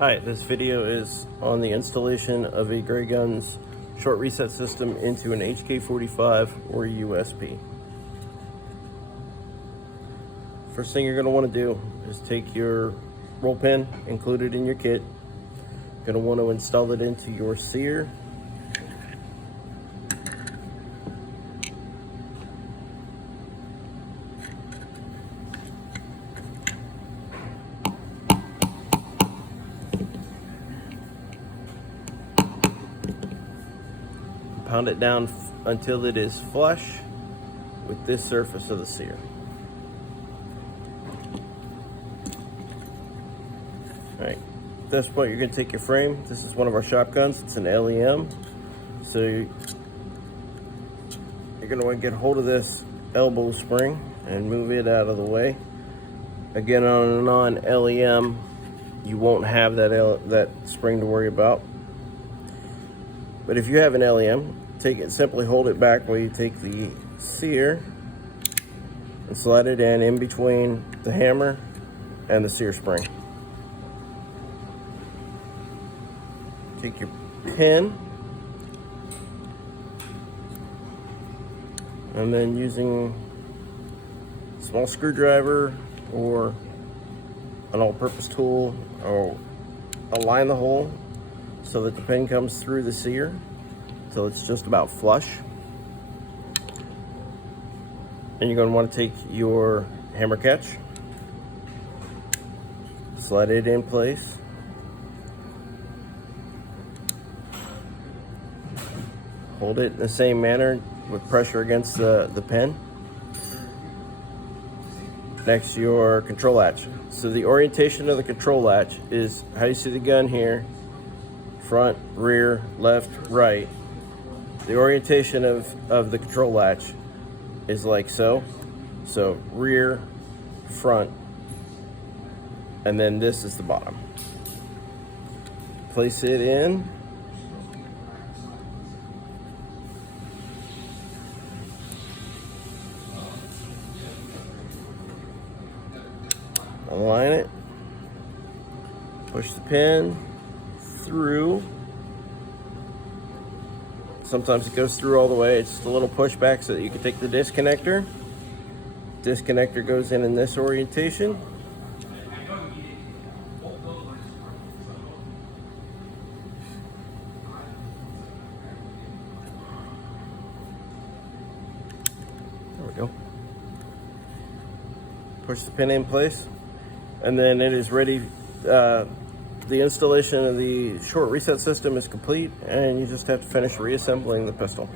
Hi, this video is on the installation of a Grayguns short reset system into an HK45 or USB. First thing you're going to want to do is take your roll pin included in your kit. You're going to want to install it into your sear. Pound it down until it is flush with this surface of the sear. Alright, at this point you're going to take your frame. This is one of our shotguns. It's an LEM. So you're going to want to get hold of this elbow spring and move it out of the way. Again, on a non-LEM, you won't have that spring to worry about. But if you have an LEM, simply hold it back while you take the sear and slide it in between the hammer and the sear spring. Take your pin and then using a small screwdriver or an all-purpose tool, or align the hole so that the pin comes through the sear till it's just about flush. And you're going to want to take your hammer catch, slide it in place, hold it in the same manner with pressure against the pin. Next, your control latch. So the orientation of the control latch is how you see the gun here: front, rear, left, right. The orientation of the control latch is like so. So rear, front, and then this is the bottom. Place it in. Align it. Push the pin through. Sometimes it goes through all the way. It's just a little pushback so that you can take the disconnector. Disconnector goes in this orientation. There we go. Push the pin in place, and then it is ready. The installation of the short reset system is complete, and you just have to finish reassembling the pistol.